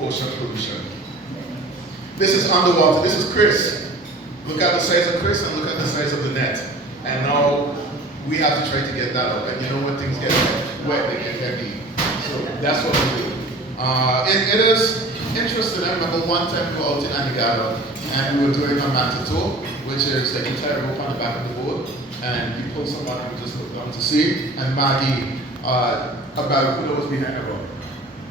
ocean pollution. This is underwater. This is Chris. Look at the size of Chris and look at the size of the net. And now we have to try to get that up. And you know when things get wet, they get heavy. So that's what we do. It is interesting. I remember one time we were out in Anegada and we were doing a matatu, which is like you tie a rope on the back of the boat and you pull somebody and just put down to sea. And Maggie, about who knows behind the rope.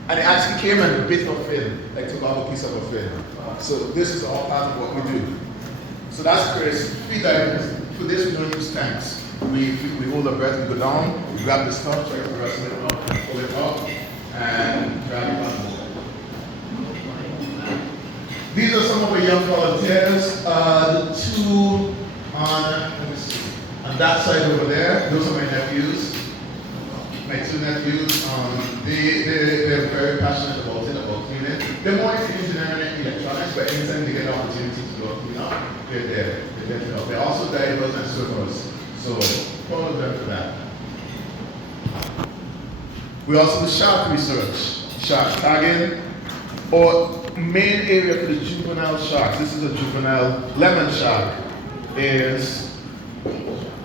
And it actually came and bit of fin, like took off a piece of a fin. So this is all part of what we do. So that's Chris. Free diving. For this we don't use tanks. We hold our breath, we go down, we grab the stuff, try to wrestle it up, pull it up, and drag it on board. These are some of our young volunteers. The two on that side over there, those are my nephews. My two nephews, they're very passionate about it, about cleaning. They're more into engineering and electronics, but anytime they get the opportunity to go clean up, they're there. They're there. They're also divers and swimmers. So follow them for that. We also do shark research, shark tagging, or main area for the juvenile sharks. This is a juvenile lemon shark. Is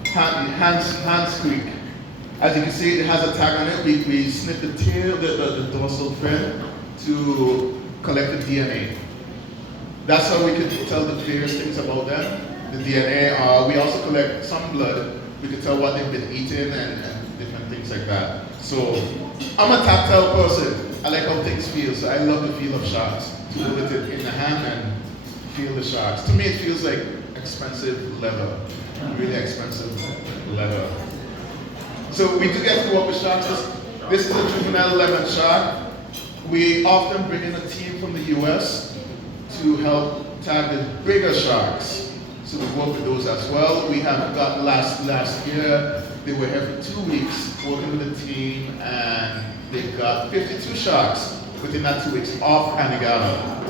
Hans Creek. As you can see, it has a tag on it. We snip the tail, the dorsal fin, to collect the DNA. That's how we can tell the various things about them. The DNA. We also collect some blood. We can tell what they've been eating and different things like that. So I'm a tactile person. I like how things feel. So I love the feel of sharks. To hold it in the hand and feel the sharks. To me, it feels like expensive leather. Really expensive leather. So we do get to work with sharks. This is a juvenile lemon shark. We often bring in a team from the US to help tag the bigger sharks. So we work with those as well. We have got last year, they were here for 2 weeks working with the team and they got 52 sharks within that 2 weeks off Anegada.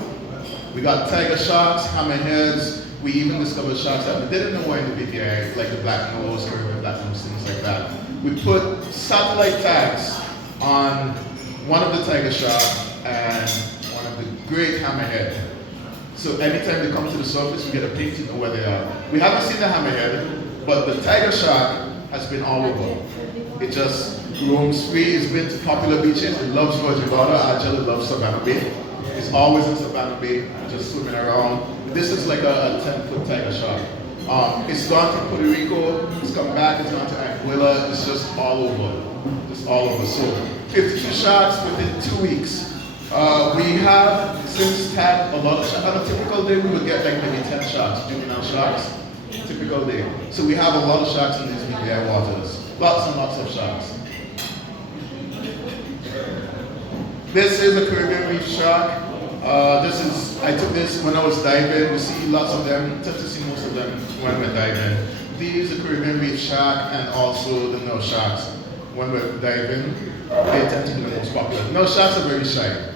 We got tiger sharks, hammerheads. We even discovered sharks that we didn't know were in the BPI, like the black nose, Caribbean black nose, things like that. We put satellite tags on one of the tiger sharks and one of the great hammerhead. So anytime they come to the surface, we get a peek to know where they are. We haven't seen the hammerhead, but the tiger shark has been all over. It just roams free. It's been to popular beaches. It loves Virgin Water. Actually loves Savannah Bay. It's always in Savannah Bay, just swimming around. This is like a 10-foot tiger shark. It's gone to Puerto Rico, it's come back, it's gone to Anguilla, it's just all over. Just all over. So 52 sharks within 2 weeks. We have since tagged a lot of sharks. On a typical day, we would get like maybe 10 sharks, juvenile sharks. Typical day. So we have a lot of sharks in these BPI waters. Lots and lots of sharks. This is a Caribbean reef shark. I took this when I was diving. We see lots of them, tend to see most of them when we're diving. These are Caribbean reef shark and also the nurse sharks. When we're diving, they tend to be the most popular. Nurse sharks are very shy.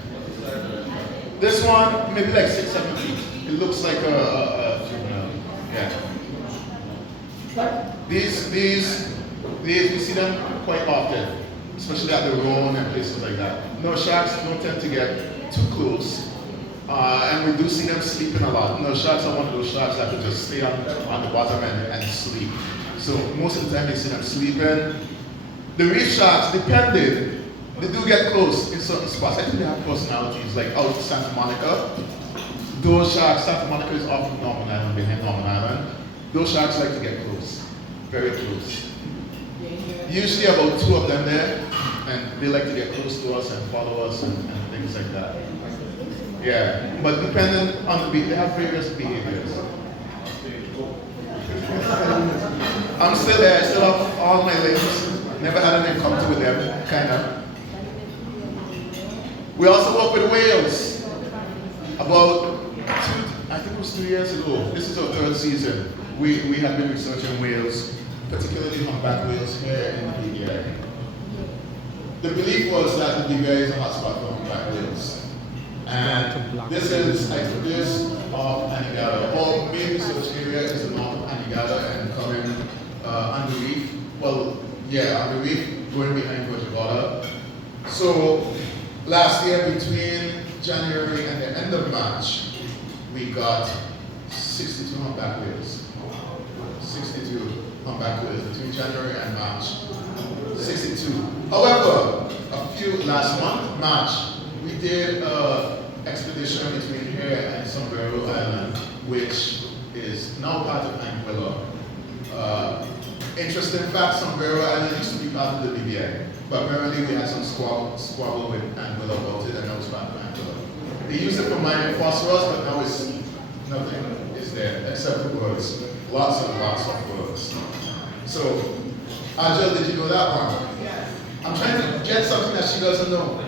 This one, maybe like 6-7 feet. It looks like a juvenile. Yeah. These, we see them quite often, especially at the Rhone and places like that. Nurse sharks don't tend to get too close. And we do see them sleeping a lot. No, sharks are one of those sharks that could just stay on the bottom and sleep. So most of the time they see them sleeping. The reef sharks, depending, they do get close in certain spots. I think they have personalities, like out in Santa Monica. Those sharks, Santa Monica is off of Norman Island, behind Norman Island. Those sharks like to get close, very close. Usually about 2 of them there, and they like to get close to us and follow us and things like that. Yeah, but depending on the beat, they have various behaviors. I'm still there, I still have all my links. Never had an encounter with them, kind of. We also work with whales. About I think it was 2 years ago. This is our 3rd season. We have been researching whales, particularly humpback whales here in the BVI. The belief was that the BVI is a hotspot for humpback whales. And this is, I took this off Anegada. Our main research area is the north of Anegada and coming on the reef. Well, yeah, on the reef, going behind Virgin Water. So last year between January and the end of March, we got 62 humpback whales. 62 humpback whales between January and March. 62. However, a few last month, March, we did an expedition between here and Sombrero Island, which is now part of Anguilla. Interesting fact, Sombrero Island used to be part of the BVI, but apparently we had some squabble with Anguilla about it, and now it's part of Anguilla. They used it for mining phosphorus, but now it's nothing is there except for birds. Lots of birds. So, Angel, did you know that one? I'm trying to get something that she doesn't know.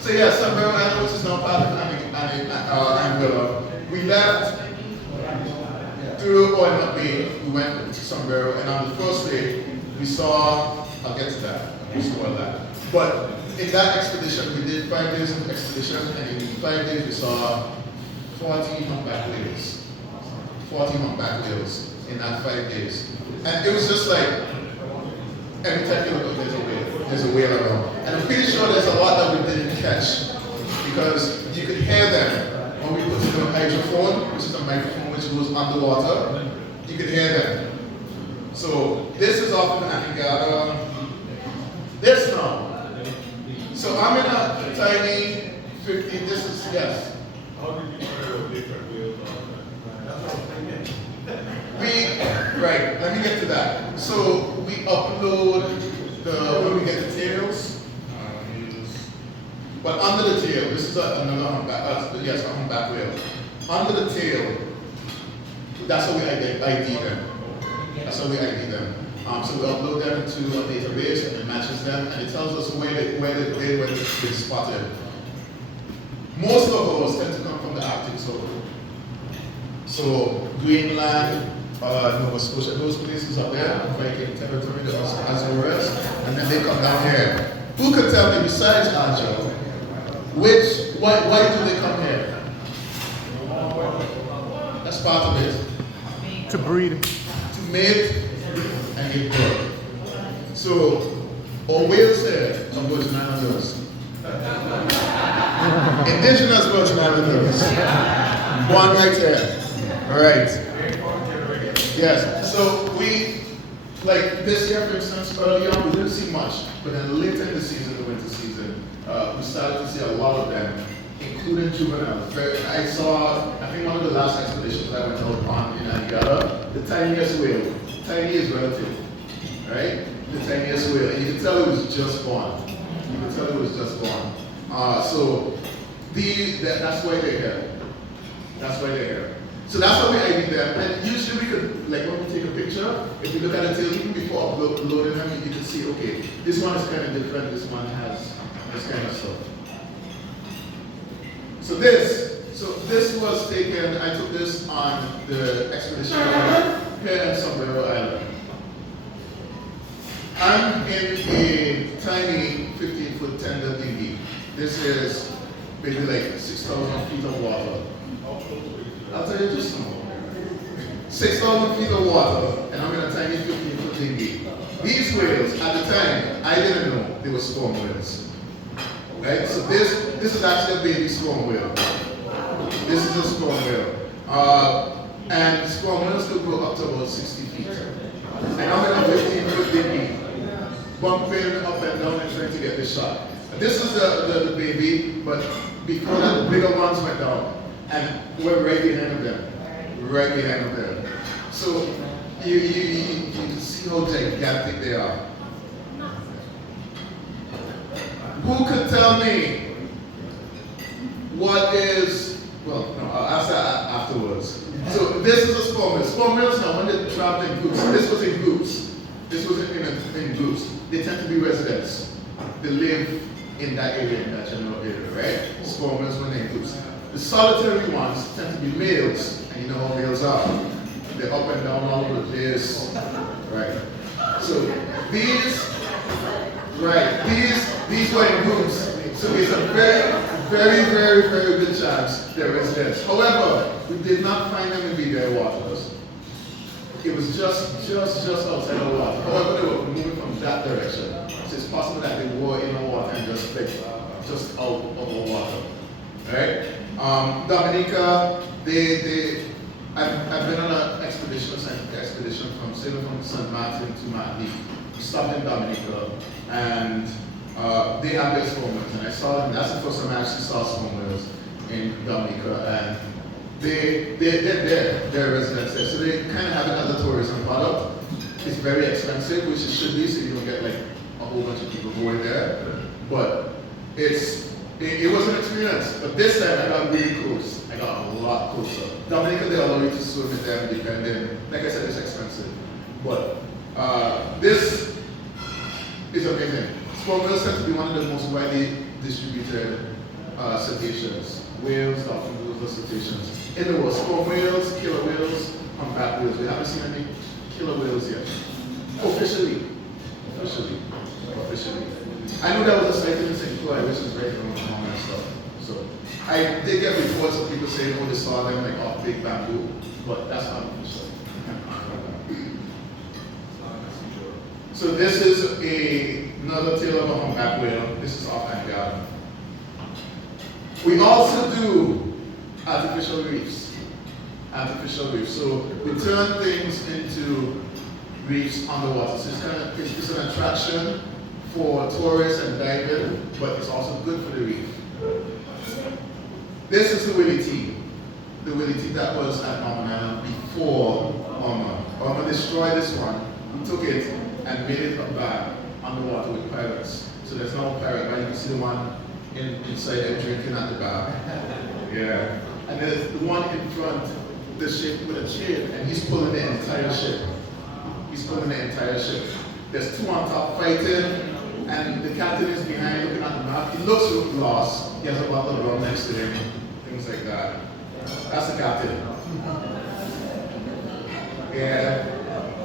So yeah, Sombrero Island, which is now part of Anguilla. We left through Oilmont Bay, we went to Sombrero, and on the first day, we saw, I'll get to that, we saw that. But in that expedition, we did 5 days of expedition, and in 5 days we saw 40 humpback whales. 40 humpback whales in that 5 days. And it was just like, every time you look up, there's a whale around. And I'm pretty sure there's a lot that we didn't catch, because you could hear them when we put in a hydrophone, which is a microphone which goes underwater. You could hear them. So this is off of Anegada. This now. So I'm in a tiny 15, this is, yes. How did you know different wheels Right, let me get to that. So we upload when we get the tails. But under the tail, this is another humpback, yes, a humpback whale. Under the tail, that's how we ID them. That's how we ID them. So we upload them to a database and it matches them and it tells us where they've been spotted. Most of those tend to come from the Arctic Circle. So Greenland, Nova Scotia, those places up there, Viking territory, the Azores, and then they come down here. Who could tell me besides Angel, why do they come here? That's part of it. To breed. To mate and give birth. So, our whales here are Virgin Islanders. Indigenous Virgin Islanders. One right here. Alright. Yes, so we, like this year for instance, early on we didn't see much, but then later in the season, the winter season, we started to see a lot of them, including juveniles. I think one of the last expeditions I went out on in Anegada, the tiniest whale, tiny is relative, right? The tiniest whale, and you can tell it was just born. You can tell it was just born. So that's why they're here. That's why they're here. So that's how we ID them. And usually we could, like when we take a picture, if you look at the tail, even before uploading them, you can see, okay, this one is kind of different, this one has this kind of stuff. So this was taken, I took this on the expedition here in Sombrero Island. I'm in a tiny 15-foot tender dinghy. This is maybe like 6,000 feet of water. I'll tell you just more. 6,000 feet of water, and I'm in a tiny 15-foot dinghy. These whales, at the time, I didn't know they were sperm whales. Right? So this is actually a baby sperm whale. This is a sperm whale. And sperm whales could grow up to about 60 feet. And I'm in a 15-foot dinghy, bumping up and down and trying to get this shot. This is the baby, but before that, the bigger ones went down. And we're right behind them. Right behind them. So you see how gigantic they are. Who could tell me what is, well, no, I'll ask that afterwards. So this is a sperm whale. Sperm whales now, when they travel in groups, this was in groups. This was in groups. They tend to be residents. They live in that area, in that general area, right? Sperm whales when they're in groups. The solitary ones tend to be males, and you know how males are. They're up and down all over the place, right? So these were in groups. So it's a very good chance they're residents. However, we did not find them in BVI waters. It was just outside the water. However, they were moving from that direction. So it's possible that they were in the water and just just out of our water, right? Dominica, I've been on an expedition, a scientific expedition from sailing from St. Martin to Martinique. We stopped in Dominica, and they have their sperm whales, and I saw them. That's the first time I actually saw sperm whales in Dominica, and they're there, they're residents there, so they kind of have it as a tourism product. It's very expensive, which it should be, so you don't get like a whole bunch of people going there. But it was an experience. But this time I got really close. I got a lot closer. Dominica, they allow you to swim in there, depending. Like I said, it's expensive. But this is amazing. Sperm whales tend to be one of the most widely distributed cetaceans. Whales, dolphins, those are cetaceans in the world. Sperm whales, killer whales, humpback whales. We haven't seen any killer whales yet. Officially. I know there was a sighting in St. Croix, which is very common and stuff. So I did get reports of people saying, oh, they saw them like off big bamboo, but that's not official. So this is another tail of a humpback whale. This is off Anguilla. We also do artificial reefs. So we turn things into reefs underwater. So it's an attraction for tourists and diving, but it's also good for the reef. This is the Willie T. The Willie T that was at Norman Island before Irma. Irma destroyed this one. We took it and made it come back underwater with pirates. So there's no pirate, but you can see the one inside there drinking at the bar. Yeah. And there's the one in front, the ship with a chain, and he's pulling the entire ship. There's two on top fighting, and the captain is behind looking at the map. He looks lost. He has a bottle of rum next to him, things like that. That's the captain. Yeah.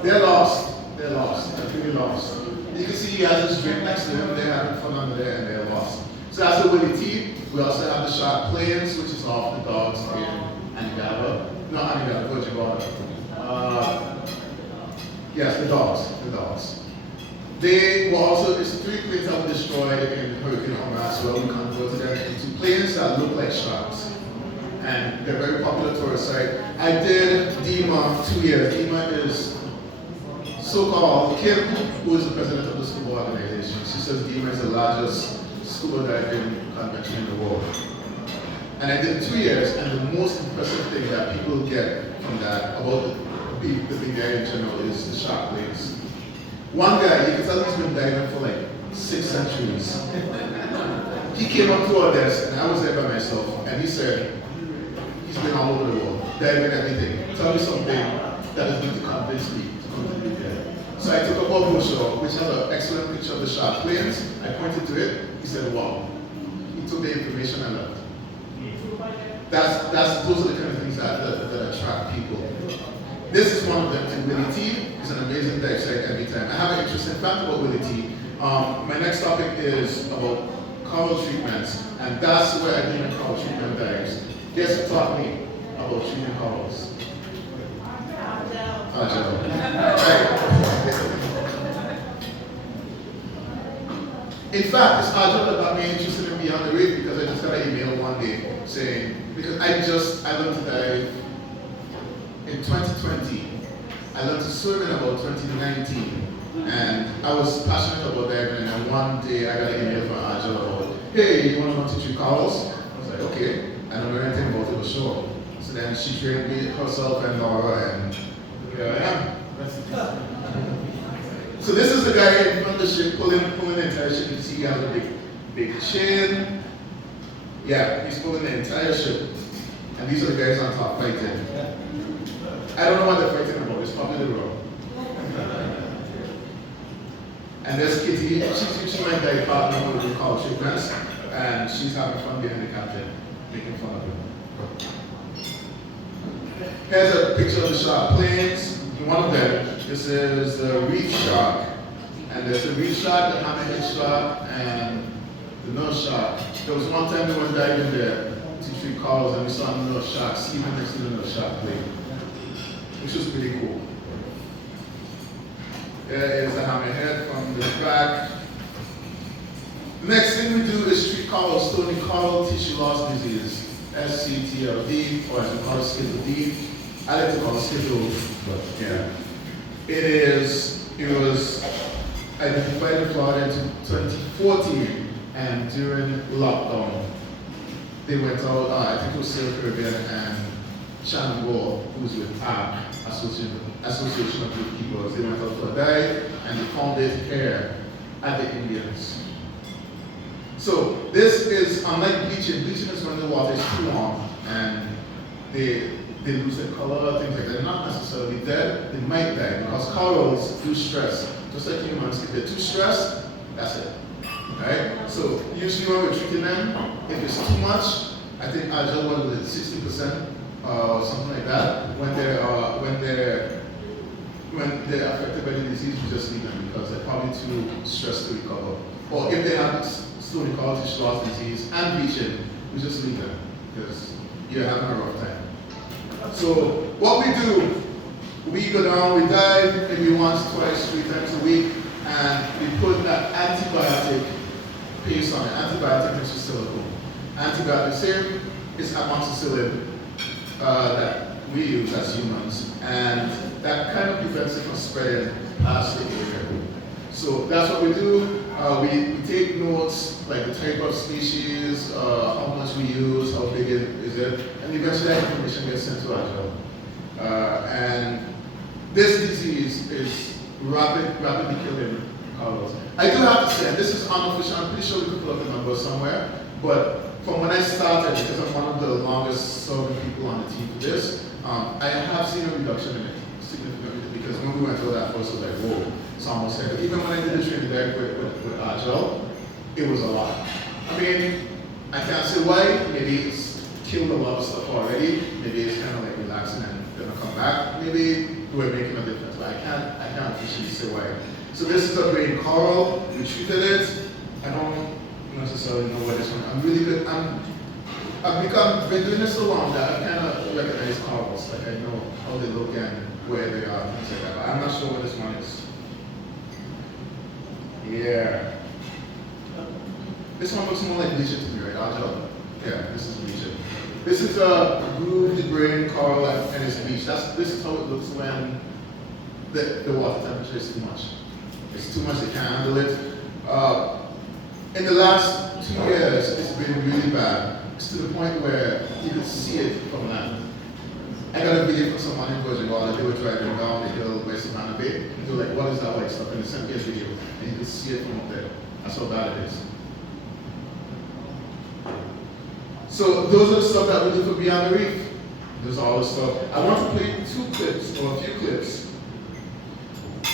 They're lost. They're really lost. You can see he has his drink next to him. They're having fun under there, and they're lost. So that's the Willie T. We also have the shark plains, which is off the docks in Anguilla. No, Anguilla, Virgin Water. Yes, the dogs. They were also, it's 3 planes that were destroyed in Hurricane Irma as well. We converted them into planes that look like sharks. And they're very popular tourist site. I did DEMA 2 years. DEMA is so-called Kim, who is the president of the scuba organization. She says DEMA is the largest scuba diving convention in the world. And I did 2 years, and the most impressive thing that people get from that about the big guy in general is the shark planes. One guy, you can tell he's been diving for like 6 centuries. He came up to our desk, and I was there by myself, and he said, he's been all over the world, diving everything. Tell me something that is going to convince me to come to the UK. So I took up a brochure, which has an excellent picture of the shark planes. I pointed to it. He said, wow. He took the information and left. Those are the kind of things that attract people. This is one of them. And Willie T is an amazing dive site every time. I have an interesting fact about Willie T. My next topic is about coral treatments, and that's where I do my coral treatment dives. Guess who taught me about treating corals? In fact, it's Ajal that got me interested in Beyond the Reef, because I just got an email one day saying, because I learned to dive in 2020. I learned to swim in about 2019, and I was passionate about diving, and then one day I got an email from Ajal about, hey, you want to learn to treat corals? I was like, okay, I don't know anything about it, but sure. So then she trained me, herself and Laura, and here I am. So this is the guy in front of the ship pulling the entire ship. You see he has a big chin. Yeah, he's pulling the entire ship. And these are the guys on top fighting. I don't know what they're fighting about. It's probably the rope. And there's Kitty. She's my dive partner who we call treatments. And she's having fun behind the captain, making fun of him. Here's a picture of the shark planes. One of them, this is the reef shark. And there's the reef shark, the hammerhead shark, and the nurse shark. There was one time we went diving there to treat corals, and we saw the nurse shark sleeping next to the nurse shark plane, which was pretty cool. There is the hammerhead from the back. The next thing we do is treat coral, stony coral tissue loss disease, SCTLD, or as we call it, Schedule D. I like to call it Schedule, but yeah. It was identified in Florida in 2014, and during lockdown, they went out, I think it was Sail Caribbean and Shannon Wall, who's with ARC, Association of Good People, they went out for a dive and they found it here at the Indians. So this is, unlike bleaching, bleaching is when the water is too long and they lose their color, things like that. They're not necessarily dead, they might die because corals do stress. Just like humans, if they're too stressed, that's it. Right? So usually when we're treating them, if it's too much, I think agile one is 60% or something like that. When they're affected by the disease, we just leave them because they're probably too stressed to recover. Or if they have stony coral tissue loss disease and bleaching, we just leave them because you're having a rough time. So what we do, we go down, we dive maybe once, twice, 3 times a week, and we put that antibiotic paste on it. Antibiotic is silicone. Antibiotic, same is amoxicillin that we use as humans, and that kind of prevents it from spreading past the area. So that's what we do. We take notes, like the type of species, how much we use, how big is it, and eventually that information gets sent to Agile. And this disease is rapidly killing corals. I do have to say, and this is unofficial, I'm pretty sure we could pull up the numbers somewhere, but from when I started, because I'm one of the longest serving people on the team for this, I have seen a reduction in it significantly, because when we went through that first, I was like, whoa, it's almost like, even when I did the training back with Agile, it was a lot. I mean, I can't say why, maybe it's killed a lot of stuff already, maybe it's kind of like relaxing and gonna come back, maybe we're making a difference, but I can't officially say why. So this is a green coral, we treated it, I don't necessarily know where this one, I'm really good, I've been doing this so long that I kind of recognize corals, like I know how they look and where they are, things like that, but I'm not sure what this one is. Yeah. This one looks more like bleaching to me, right, Agile? Yeah, this is bleaching. This is a grooved grain coral and it's bleached. This is how it looks when the water temperature is too much. It's too much, they can't handle it. In the last 2 years, it's been really bad. It's to the point where you could see it from land. I got a video from someone in Virgin Islands. They were driving down the hill by Savannah Bay, and they were like, what is that white stuff? And they sent me a video, and you could see it from up there. That's how bad it is. So those are the stuff that we do for Beyond the Reef. There's all the stuff. I want to play 2 clips, or a few clips.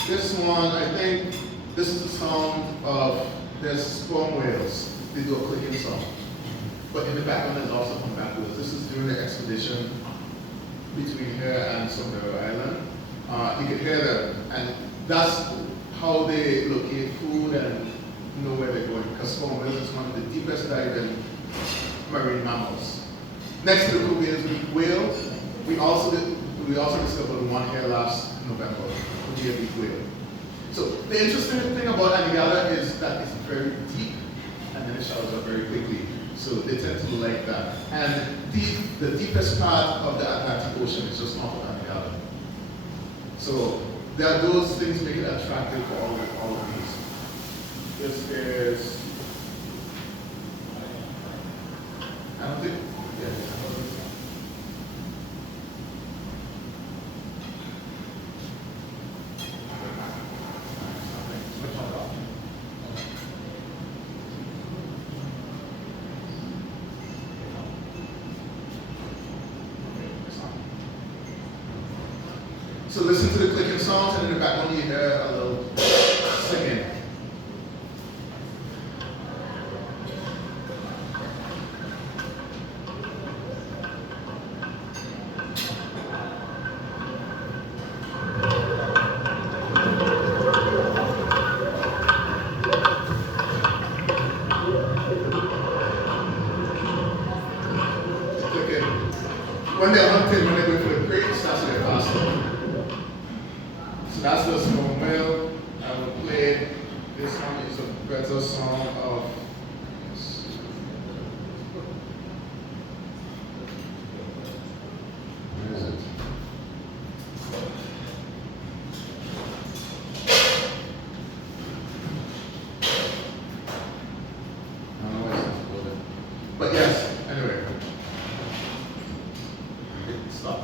This one, I think, this is the sound of, there's sperm whales. They do a clicking sound. But in the background, there's also some backwoods. This is during the expedition between here and Sombrero Island. You can hear them, and that's how they locate food and know where they're going, because sperm whales is one of the deepest diving marine mammals. Next to the blue whales, beak whale. We also discovered one here last November, to be a beak whale. So the interesting thing about Antigua is that it's very deep, and then it showers up very quickly. So they tend to like that. And the deepest part of the Atlantic Ocean is just north of Antigua. So there are those things make it attractive for all of these. This is, I don't think, yeah. So listen to the clicking sounds, and in the background you hear a little singing. When they're hunting, when they go for the prey, it starts to get faster. So that's the sperm whale. I will play. This one is a better song of But yes, anyway. Stop.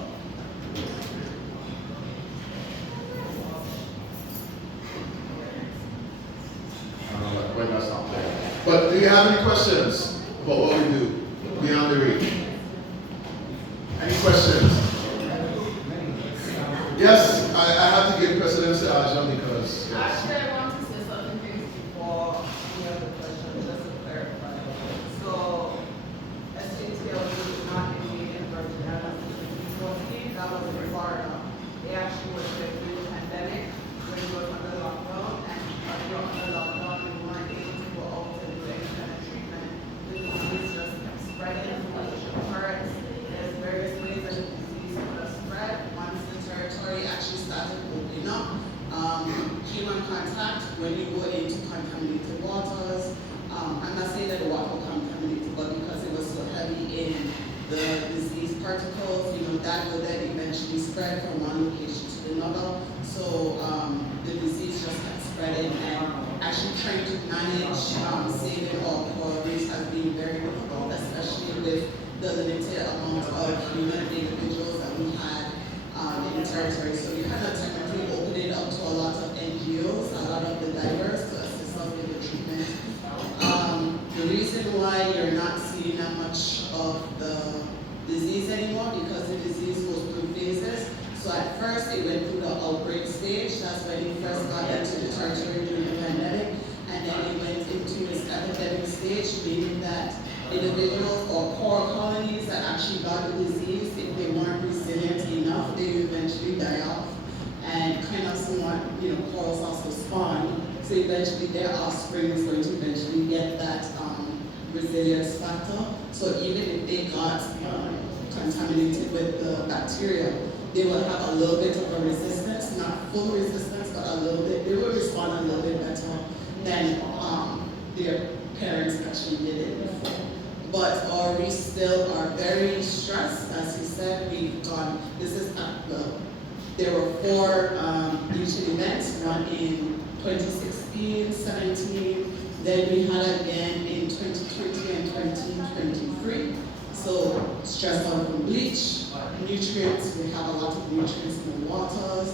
Why not stop there? But do you have any questions about what we do beyond the reef? Any questions? Yes, I have to give precedence to Aja because. Yes. Actually, I want to say something before any other question, just to clarify. So, SATL is not in Virgin Islands. That was in Florida. They actually were there through the pandemic when we were under lockdown, and when we were under lockdown, we weren't able to go out and do any kind of treatment. The disease just kept spreading from the parts. There's various ways that the disease could have spread. Once the territory actually started opening up, human contact, when you go into contaminated waters, I'm not saying that the water was contaminated, but because it was so heavy in the disease particles, that would then eventually spread from one location to another. So the disease just kept spreading, and actually trying to manage saving our coral reefs has been very difficult, especially with the limited amount of human individuals that we had in the territory. So we kind of technically opened it up to a lot of NGOs, a lot of the divers to assist us with the treatment. The reason why you're not seeing that much of the disease anymore, because the disease goes through phases. So at first it went through the outbreak stage. That's when it first got into the territory during the pandemic, and then it went into this epidemic stage, meaning that individuals or coral colonies that actually got the disease, if they weren't resilient enough, they would eventually die off. And kind of somewhat, corals also spawn, so eventually their offspring is going to eventually get that resilience factor. So even if they got contaminated with the bacteria, they will have a little bit of a resistance, not full resistance, but a little bit. They will respond a little bit better than their parents actually did it before. But our reefs still are very stressed. As you said, there were 4 bleaching events, one in 2016, 17, then we had again in 2020 and 2023. So stress out from bleach, nutrients, we have a lot of nutrients in the waters,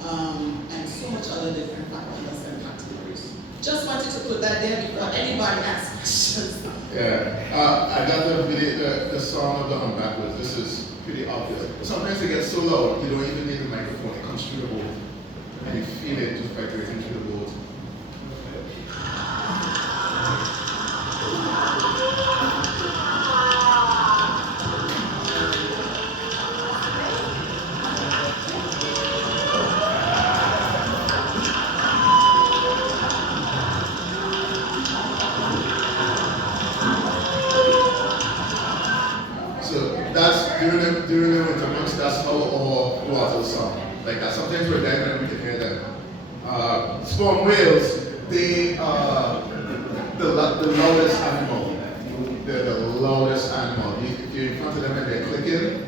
and so much other different factors that's impacting the reefs. Just wanted to put that there before anybody asks questions. Yeah, I got the song of the backwards. This is pretty obvious. Sometimes it gets so loud, you don't even need the microphone. It comes through the boat, and you feel it just vibrating through the boat. During the winter months, that's how our waters sound. Like that. Sometimes we're diving and we can hear them. Sperm whales, they are the loudest animal. They're the loudest animal. If you're in front of them and they're clicking,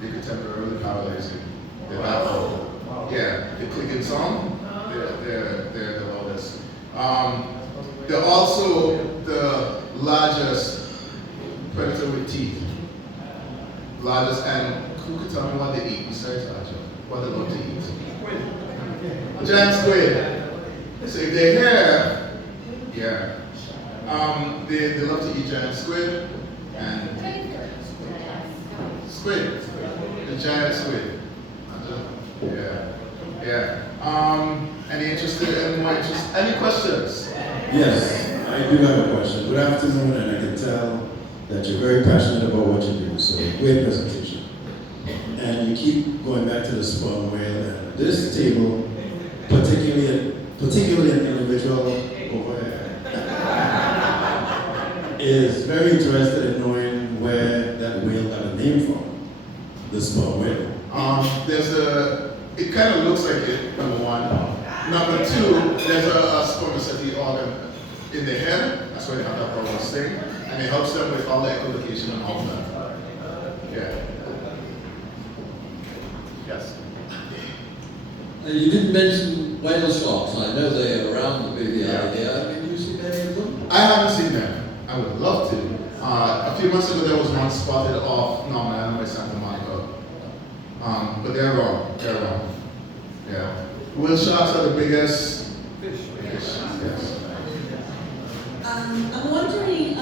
they could temporarily paralyze you. They're that loud. Yeah, the clicking song, they're the loudest. They're also the largest predator with teeth. Largest, and who could tell me what they eat besides Aja? What they love to eat? Squid. Giant squid. So if they're here, yeah. They love to eat giant squid and squid. The giant squid. Yeah. Any questions? Yes, I do have a question. Good afternoon, and I can tell that you're very passionate about what you do, so great presentation. And you keep going back to the sperm whale, and this table, particularly an individual over here, is very interested in knowing where that whale got a name from, the sperm whale. It kind of looks like it, number one. Number two, there's a spermaceti organ in the head, that's why they have that problem sting, and it helps them with all the echolocation and all that. Yeah. Yes. You didn't mention whale sharks. I know they're around the BVI here. Have you seen any of them? I haven't seen them. I would love to. A few months ago there was one spotted off Norman Island by Santa Monica. But they're wrong. They're wrong. Yeah. Whale sharks are the biggest fish. Yes. I'm wondering,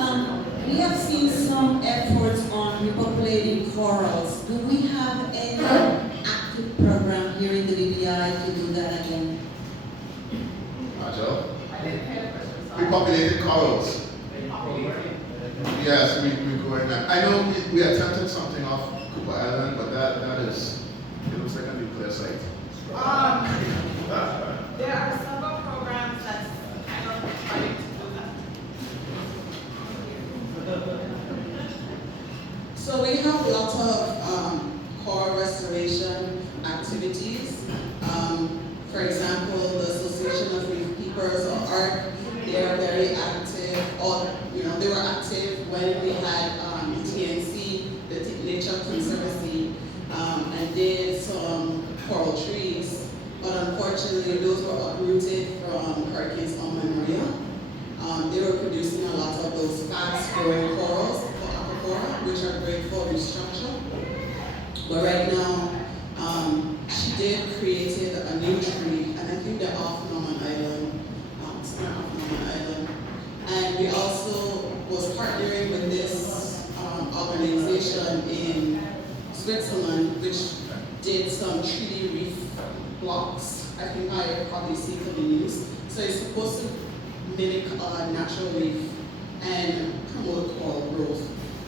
we have seen some efforts on repopulating corals. Do we have any active program here in the BBI to do that again? Joe? I didn't hear the question, sorry. Repopulated corals. Yes, we're going there. I know we attempted something off Cooper Island, but that is, it looks like a nuclear site. There are several programs that's kind of trying to do that. So we have a lot of coral restoration activities. For example, the Association of Reef Keepers or ARC, they are very active, or they were active when we had TNC, the Nature Conservancy, and did some coral trees. But unfortunately, those were uprooted from Hurricanes Alma and Maria. They were producing a lot of those fast-growing corals for aquaphora, which are great for restructure. But right now, she did created a new tree, and I think they're off Norman Island, somewhere off Norman Island. And we also was partnering with this organization in Switzerland, which did some treaty reef blocks. I think I probably seen it in the news. So it's supposed to mimic a natural reef and promote coral growth.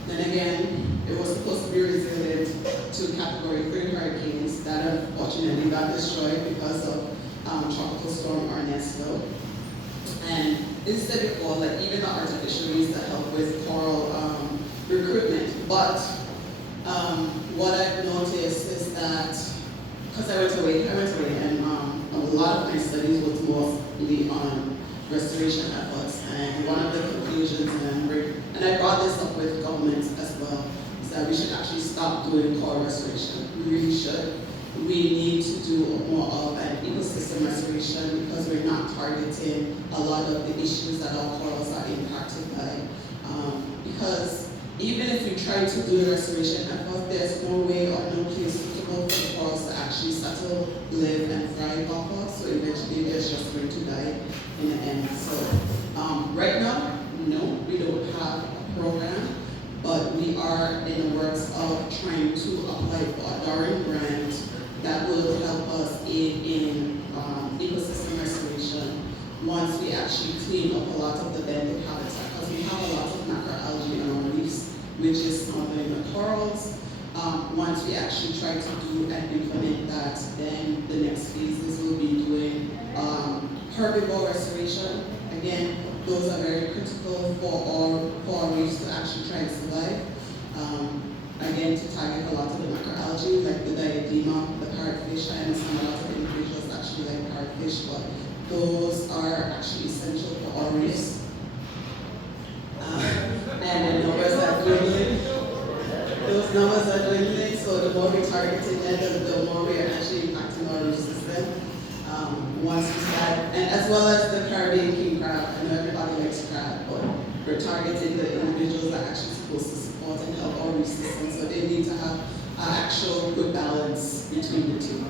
Then again, it was supposed to be resilient to Category 3 hurricanes that unfortunately got destroyed because of Tropical Storm Ernesto. And instead before, like even the artificial reefs that help with coral recruitment. But what I've noticed is that, because I went away and a lot of my studies was mostly on restoration efforts. And one of the conclusions, and I brought this up with governments as well, is that we should actually stop doing coral restoration. We really should. We need to do more of an ecosystem restoration because we're not targeting a lot of the issues that our corals are impacted by. Because even if we try to do the restoration effort, there's no way or no place suitable for the corals to actually settle, live, and thrive off of. So eventually they're just going to die in the end. So right now, no, we don't have a program, but we are in the works of trying to apply for a Darwin grant that will help us in ecosystem restoration once we actually clean up a lot of the benthic habitat, because we have a lot of macroalgae on our reefs, which is smothering the corals. Once we actually try to do and implement that, then the next phases will be doing herbivore restoration. Again, those are very critical for our reefs to actually try and survive. Again, to target a lot of the macroalgae, like the diadema, the parrotfish. I understand a lot of individuals actually like parrotfish, but those are actually essential for our reefs. And the numbers are dwindling. Those numbers are dwindling, so the more we target it, the more we are actually impacting our reef system. Once we start, and as well as the Caribbean king crab. I know everybody likes crab, but we're targeting the individuals that are actually supposed to support and help our reef system, so they need to have an actual good balance between the two.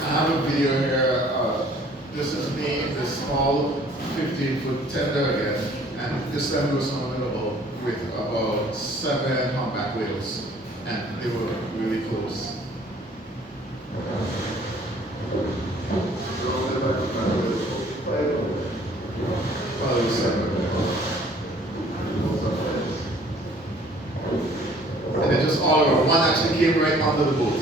I have a video here. This is me in this small 15-foot tender again, and this time we were swimming with about 7 humpback whales, and they were really close. Well, it was 7. And they just all over. One actually came right under the boat.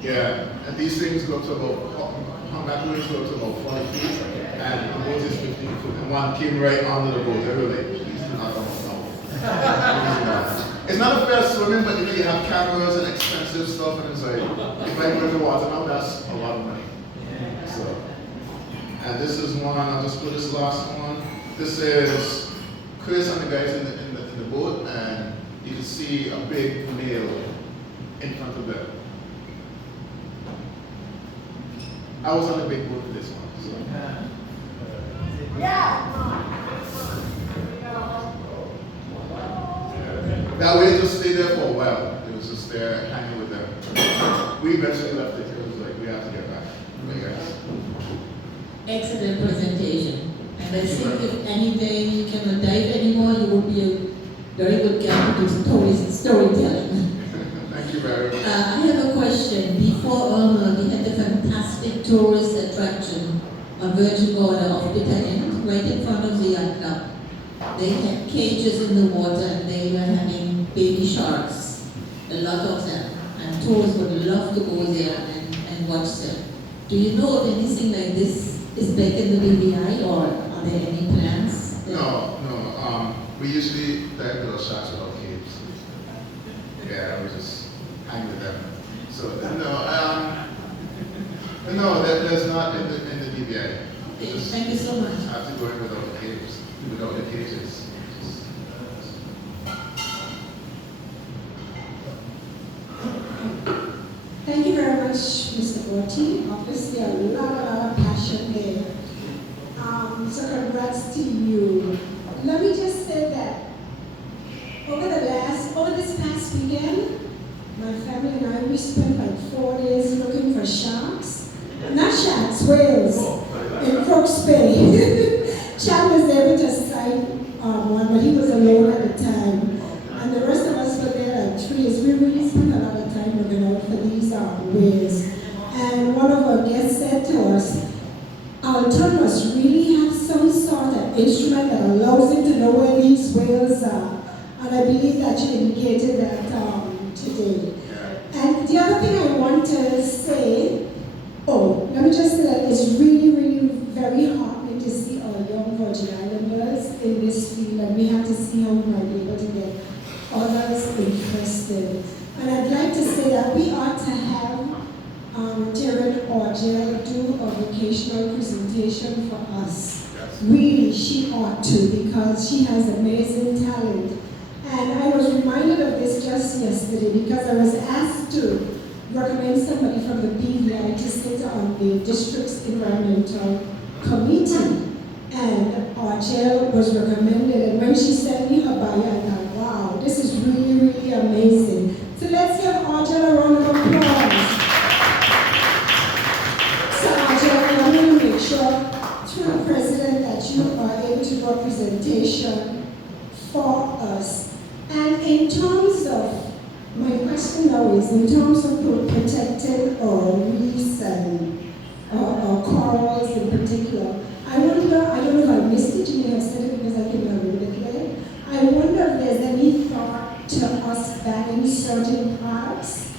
Yeah, and these things go to about, humpback whales go to about 40 feet, and the boat is 15 foot, and one came right under the boat. They were like, please do not come now. It's not a fair swimming, but you have cameras and expensive stuff, and it's like, if I go in the water now, that's a lot of money. So, and this is one, I'll just put this last one. This is Chris and the guys in the boat, and you can see a big nail in front of them. I was on the big boat for this one. So. That way just stayed there for a while. It was just there hanging with them. We eventually left it. It was like, we have to get back. But yes. Excellent presentation. And I think if any day you cannot dive anymore, you will be a very good guy to do stories and storytelling. Thank you very much. I have a question. Before Irma, we had the fantastic tourist attraction on Virgin Border of Bitter End, right in front of the yacht club. They had cages in the water and they were having baby sharks, a lot of them. And tourists would love to go there and watch them. Do you know of anything like this is back in the BVI, or are there any plans? No. We usually dive with our sharks without caves. Yeah, we just hang with them. So no, there's not in the DBI. Okay, thank you so much. Have to go in without the caves, without the cages. Thank you very much, Mr. Borti. Obviously, a lot of passion there. So congrats to you. Let me just say that over this past weekend, my family and I, we spent like 4 days looking for sharks. Not sharks, whales in Crooks Bay. Chad was able to sight one, but he was alone at the time. And the rest of us were there like 3 days. We really spent a lot of time looking out for these whales. And one of our guests said to us, Alton must really have some sort of instrument that allows him to know where these whales are. And I believe that you indicated that today. And the other thing I want to say, let me just say that it's really, really very heartening to see our young Virgin Islanders in this field, and we have to see how we might be able to get others interested. And I'd like to say that we ought to have Jared Orgel do a vocational presentation for us. Really, she ought to, because she has amazing talent. And I was reminded of this just yesterday because I was asked to recommend somebody from the BVI to sit on the district's environmental committee. And Orgel was recommended, and when she sent me her bio, I thought, wow, this is really, really amazing. So let's give Orgel a round of applause. So Orgel, I'm going to make sure through the president that you are able to do a presentation for us. And in terms of, my question now is, in terms of protecting our reefs and our corals in particular, I wonder, I don't know if I missed it, you may have said it because I couldn't remember it late. I wonder if there's any thought to us banning certain products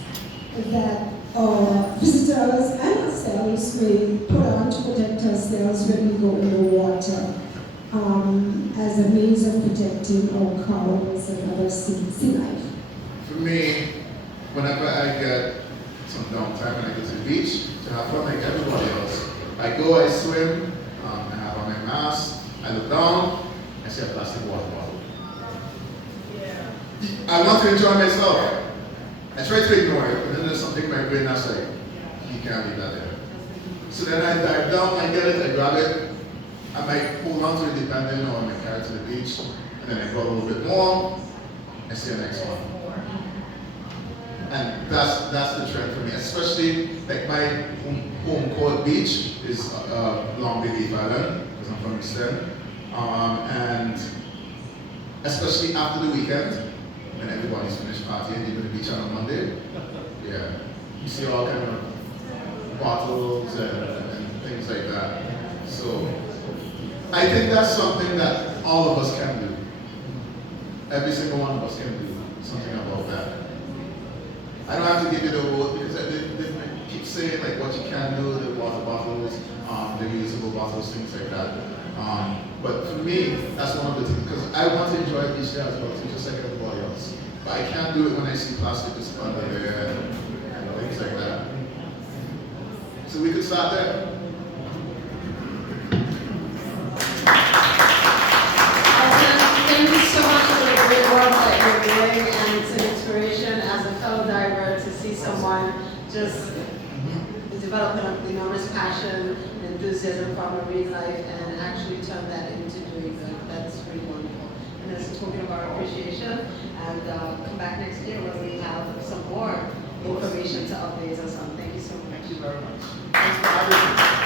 that our visitors and ourselves may put on to protect ourselves when we go in the water. As a means of protecting our corals and other sea life. For me, whenever I get some downtime and I go to the beach to have fun like everybody else, I go, I swim, I have on my mask, I look down, I see a plastic water bottle. Yeah. I want to enjoy myself. I try to ignore it, but then there's something in my brain that's like, you can't leave that there. So then I dive down, I get it, I grab it, I might hold on to it depending on my carry to the beach, and then I go a little bit more, I see the next one. And that's the trend for me, especially like my home court beach is Long Bay Reef Island, because I'm from Eastern. And especially after the weekend, when everybody's finished partying, you go to the beach on a Monday, yeah, you see all kind of bottles and things like that. So I think that's something that all of us can do. Every single one of us can do something about that. I don't have to give you the word because they keep saying like what you can do, the water bottles, the reusable bottles, things like that. But for me, that's one of the things, because I want to enjoy beach day as well, too, just like everybody else. But I can't do it when I see plastic just under there and things like that. So we could start there. Thank just developing a enormous passion and enthusiasm for marine life and actually turn that into doing good. That's really wonderful. And as a token of our appreciation, and come back next year when we have some more information to update us on. Thank you so much. Thank you very much. Thanks for having me.